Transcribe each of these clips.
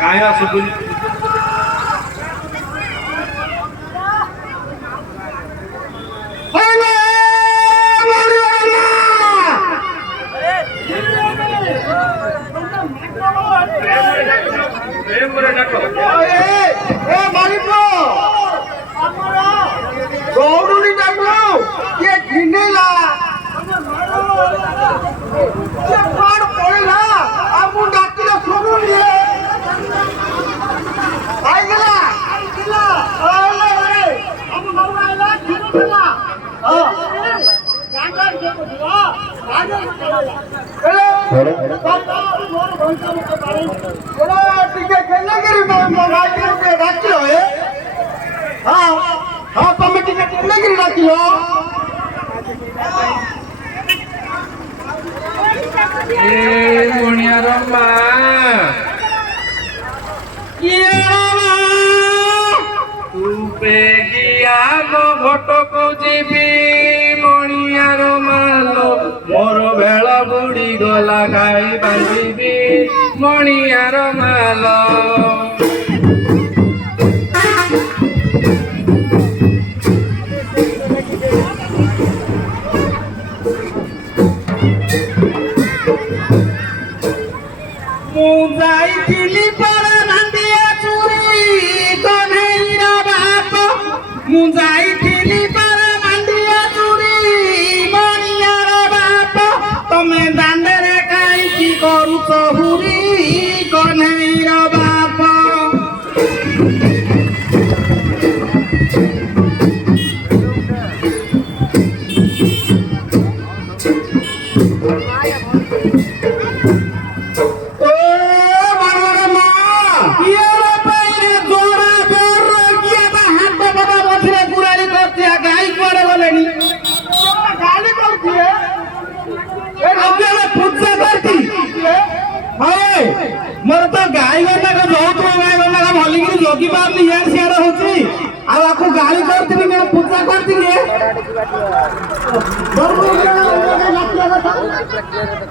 काय असं गौरी डाकलो ये घिनेला पाड़ पड़ेला अब वो डाकिला सुनो ये आइला आइला अब मारू आइला घिनेला कांगार के को दिवा राजा ए बाबा मोर भंसा मुके पाड़ी ओला टिके केला करी राजा के डाकिलो ए हां हां तमे टिके केला करी डाकिलो ए मुनियार मा तू पेगिया मो घटको जीवी मणियार मालो मोर बेल बुड़ी गला खाई बांधिबी मणियार मालो मुजाइथिली पर नंदिया चूरी कन्हैया बाप मुजाइथिली पर नंदिया चूरी मणियार बाप तमे दांडरे काई की करू चहुरी कन्हैया बाप मोर तो गाई गंडा का बहुत गाई गंडा का भली की जोगी बार ली यार सियार होची आ आखो गाली करती मेरा पूजा करती रे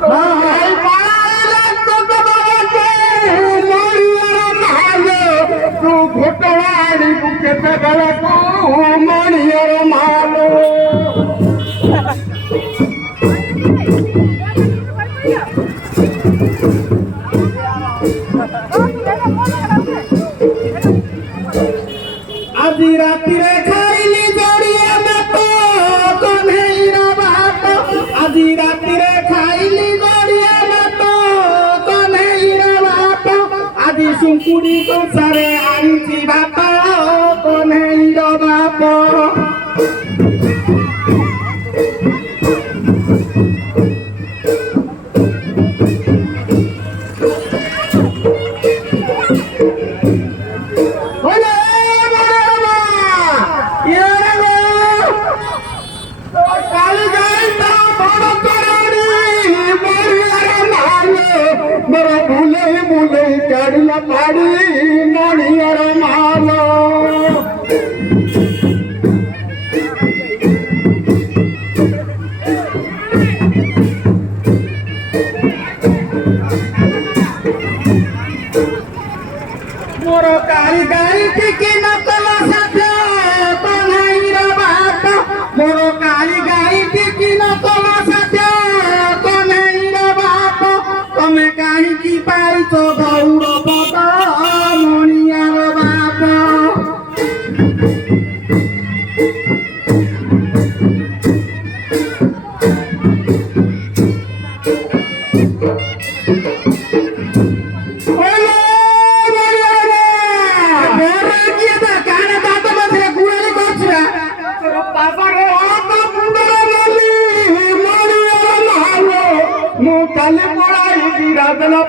हां हाय पाला तो बाबा के मणियार मालो तू घोटवाड़ी के गला तू मणियार मालो आधी राती रे खाइली जोड़िया में तो कन्हैया बाप आधी राती रे खाइली जोड़िया में तो कन्हैया बाप आधी सुंकुड़ी को सारे आंटी बाप कन्हैया बाप चढ़ला पाड़ी मणियार मालो मोर काली गाई टिकी नकल साथे कन्हैया बाप मोर काली गाई टिकी नकल साथे कन्हैया बाप तमे काहे की पाई तो गौर पता मणियार बाप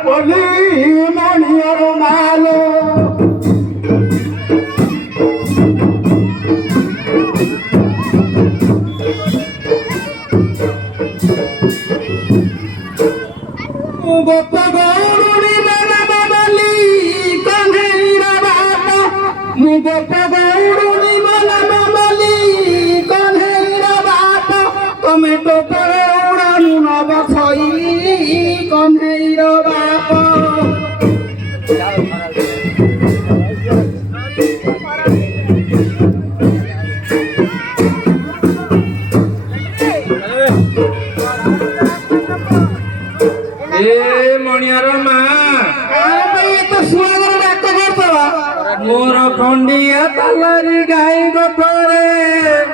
पली मणियार मालो ଗୋପ ଗୌରୁଣୀ ମନମ ବୋଲି କହ୍ନେଇର ବାପ ମୁଁ ଗୋପ ଗୌରୁଣୀ ମନମ ବୋଲି କହ୍ନେଇର ବାପ ତମେ ଟୋପରେ ଉଡ଼ାନୁ ନବ ଛଇ କହ୍ନେଇର ବାପ मोर खंडिया तालारी गाई गोठरे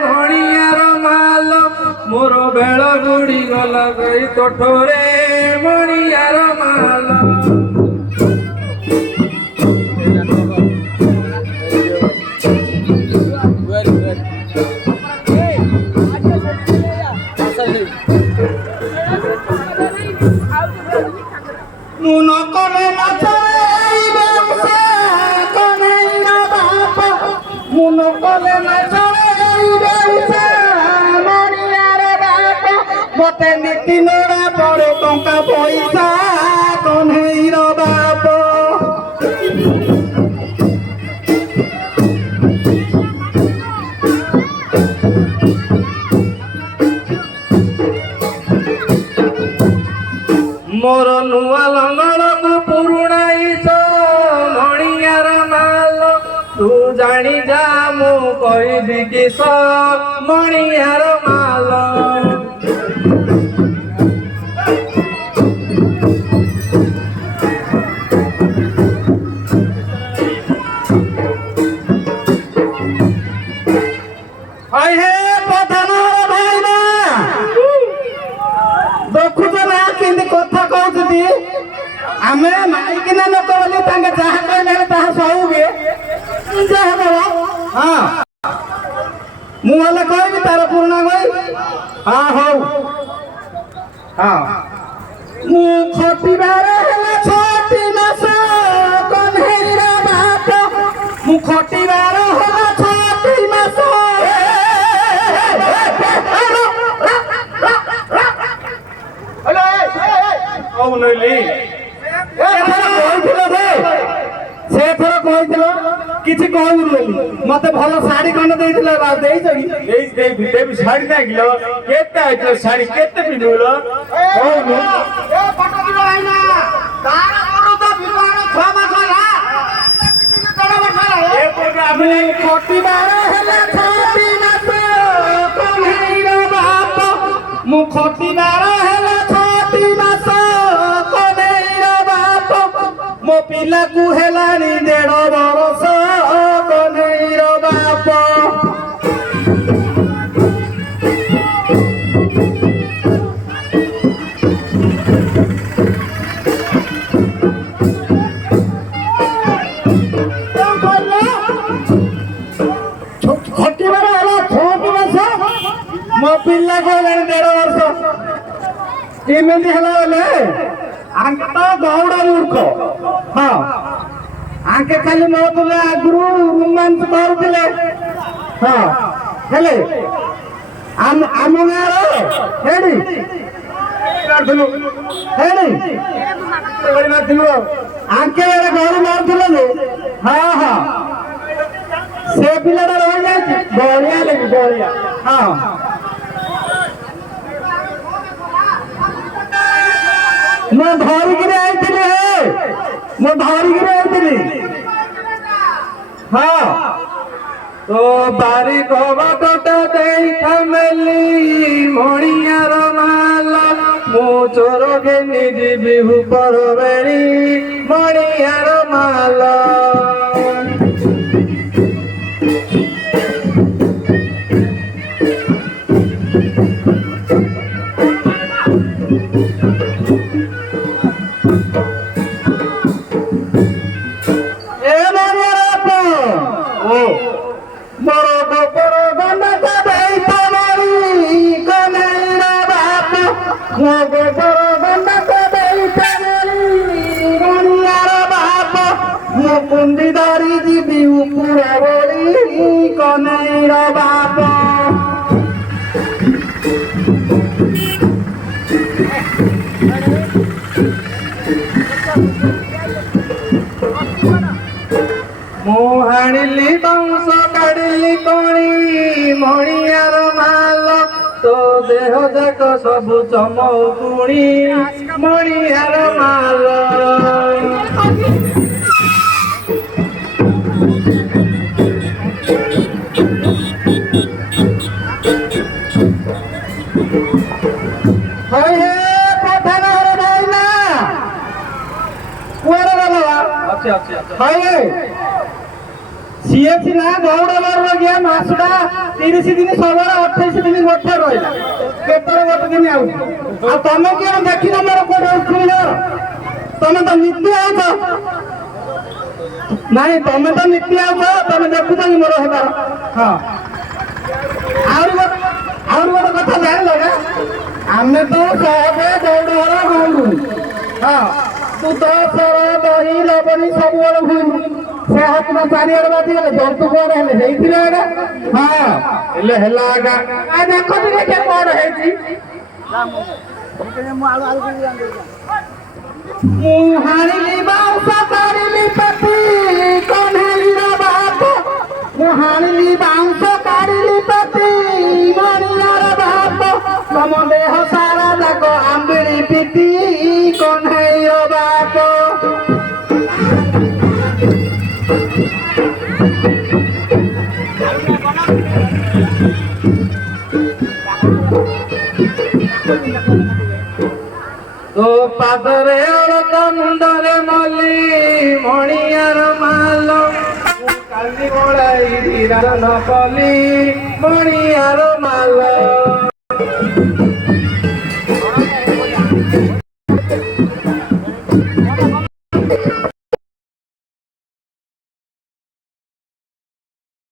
मणियार माल मोर बेल बुड़ी गला गई कोठरे मणियार माल मते नीति नोड़ा पड़े टंका पैसा कन्हैर बाप मोर नुआ लंगड़ को पुरुणा ईसो मणियार माल तू जानी जा मु कहबी किस मणियार माल आमे माइकिना लोक बोली तांगे जहा कहले ताहा सहुबे जहा बाबा हां मु वाला कहबी तार पूर्ण गई हां हो हां मु खटिबार हला छोटी मास कन्हैर बाप मु खटिबार हला छोटी मास औ नली କିଛି କହିବୁନି ମତେ ଭଲ ଶାଢୀ ଖଣ୍ଡେ ଦେଇଥିଲେ ଦେଇଛ କି ଶାଢୀ ନାଗିଲ କେତେ ଆଇଥିଲ ଶାଢୀ କେତେ ପିନ୍ଧିଲ କହୁନୁ ମୁଁ ଖଟିବାର ହେଲା ଛଅଟି ମାସ କନ୍ହୈର ବାପ ମୋ ପିଲାକୁ ହେଲାଣି 1.5 ବର୍ଷ କନ୍ହୈର ବାପ ଖଟିବାର ହେଲା 6ଟି ମାସ ମୋ ପିଲାକୁ ହେଲାଣି 1.5 ବର୍ଷ କେମିତି ହେଲା ବୋଲେ ଆଙ୍କେ ତ ଗୌଡ଼ ମୂର୍ଖ ହଁ ଆଙ୍କେ ଖାଲି ମୋ ପିଲା ଆଗରୁ ରୋମାନ୍ସ କରୁଥିଲେ ହଁ ହେଲେ ଆମ ଗାଁର ହେଡ଼ି ଆଙ୍କେ ଘରୁ ମାରୁଥିଲେ ଯେ ହଁ ହଁ ସେ ପିଲାଟା ରହିଯାଇଛି ବଢିଆ ଲାଗି ବଢିଆ ହଁ ମୁଁ ଧରିକିରି ଆଇଥିଲି ମୁଁ ଧରିକିରି ଆଇଥିଲି ହଁ तो बारी कबाटटा देई थमेली मणियार माला मु चोर घेनी जीवी ऊपर बेड़ी मणियार माला कुंडीदारी जीवी ऊपर बोली कन्हैर बाप ଯାକ ସବୁ ଚମକୁଣି ମଣିହାର ମାଲ। ହଇ ହେ ପଠାଣ ଘର ଭାଇନା କୁଆଡେ ଗଲ? ହଇ ହେ ସିଏ ସିନା ଗୌଡ଼ ବାରୁର ଗିଆ ମାସଟା 30 ଦିନ ସବୁବେଳେ 28 ଦିନ ଗୋଟେ ରହିଲା କେତେବେଳେ ଗୋଟେ ଦିନ ଆଉଛି ଆଉ ତମେ କିଏ ଦେଖିନ ମୋର କୋଉଠି ଉଠୁନି ତମେ ତ ନୀତି ଆଉଛ ନାଇଁ ତମେ ତ ନୀତି ଆଉଛ ତମେ ଦେଖୁଛ କି ମୋର ହେବାର ହଁ ଆହୁରି ଗୋଟେ କଥା ଜାଣିଲ ନା ଆମେ ତ ସହଜେ ଗୌଡ଼ ଘର ଗୌଡ଼ୁ ହଁ ତୁ ତ ସର ଦହି ଲବଣୀ ସବୁବେଳେ ଭୁଲୁ ସେ ହାତ ଚାରିଆଡେ ବାଜିଗଲେ ଜନ୍ତୁ କୁଆଡେ ହେଲେ ହେଇଥିଲେ ଏଇଟା ହଁ ହେଲେ ହେଲା ଆଗା ଦେଖ ଟିକେ କଣ ହେଇଛି ମୁଁ ହାଣିଲି ବାଉଁଶ କାଢିଲି ପତି କହ୍ନେଇର ବାପ ମୁଁ ହାଣିଲି ବାଉଁଶ କାଢିଲି ପତି ମଣିଆର ବାପ ତମ ଦେହ ସାରା ଯାକ ଆମ୍ବିଳି ପିତି କହ୍ନେଇର ବାପ। ତୋ ପାଦରେ ଅଳକା ମୁଣ୍ଡରେ ମଲି ମଣିଆର ମାଲ କାଲି ବଳାଇ ନ କଲି ମଣିଆର ମାଲ।